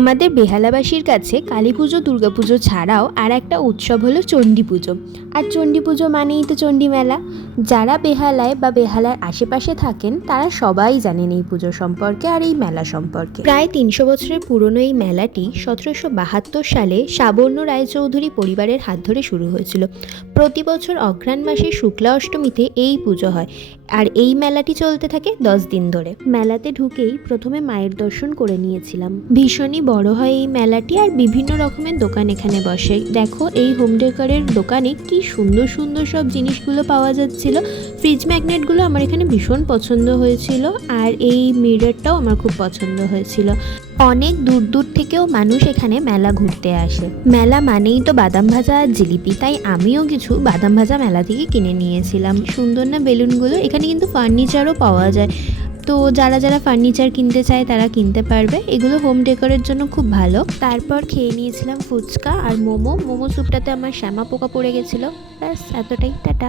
আমাদের বেহালাবাসীর কাছে কালী পুজো দুর্গাপুজো ছাড়াও আর একটা উৎসব হলো চণ্ডী পুজো। আর চণ্ডী পুজো মানেই তো চণ্ডী মেলা। যারা বেহালায় বা বেহালার আশেপাশে থাকেন তারা সবাই জানেন এই পুজো সম্পর্কে আর এই মেলা সম্পর্কে। প্রায় 300 বছরের পুরনো এই মেলাটি 1772 সালে সাবর্ণ রায়চৌধুরী পরিবারের হাত ধরে শুরু হয়েছিল। প্রতি বছর অঘ্রাণ মাসের শুক্লা অষ্টমীতে এই পুজো হয় আর এই মেলাটি চলতে থাকে 10 দিন ধরে। মেলাতে ঢুকেই প্রথমে মায়ের দর্শন করে নিয়েছিলাম। ভীষণই বড় হয় এই মেলাটি আর বিভিন্ন রকমের দোকান এখানে বসে। দেখো এই হোম ডেকোরের দোকানে কি সুন্দর সুন্দর সব জিনিসগুলো পাওয়া যাচ্ছিল। ফ্রিজ ম্যাগনেটগুলো আমার এখানে ভীষণ পছন্দ হয়েছিল আর এই মিররটাও আমার খুব পছন্দ হয়েছিল। অনেক দূর দূর থেকেও মানুষ এখানে মেলা ঘুরতে আসে। মেলা মানেই তো বাদাম ভাজা আর জিলিপি, তাই আমিও কিছু বাদাম ভাজা মেলা থেকে কিনে নিয়েছিলাম। সুন্দর না বেলুনগুলো? এখানে কিন্তু ফার্নিচারও পাওয়া যায়, তো যারা যারা ফার্নিচার কিনতে চায় তারা কিনতে পারবে। এগুলো হোম ডেকোরের জন্য খুব ভালো। তারপর খেয়ে নিয়েছিলাম ফুচকা আর মোমো স্যুপটাতে আমার শ্যামা পোকা পড়ে গেছিলো। ব্যাস এতটাই, টাটা।